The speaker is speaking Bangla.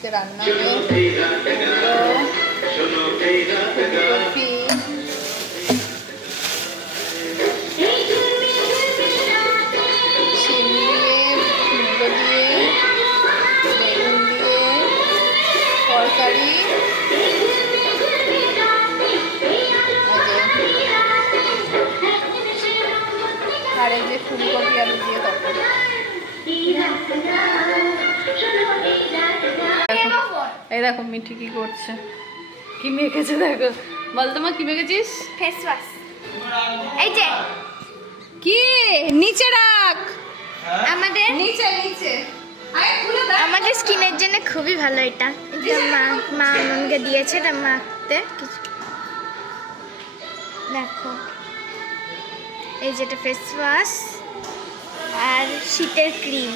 আজকে রান্না হবে ফুলকপি, শিম দিয়ে, মুলো দিয়ে, বেগুন দিয়ে তরকারি, আর এই যে ফুলকপি আলু দিয়ে তরকারি। এই দেখো মিঠি কি করছে, কি মেখেছে দেখো। বল তোমার কি মেখেছিস? Face wash. এই যে কি নিচে রাখ, আমাদের নিচে নিচে আরে খুলে দাও। আমাদের স্কিনের জন্য খুবই ভালো এটা। এটা মা আমাকে দিয়েছে এটা মাখতে। দেখো এই যেটা ফেস ওয়াশ আর শীতের ক্রিম।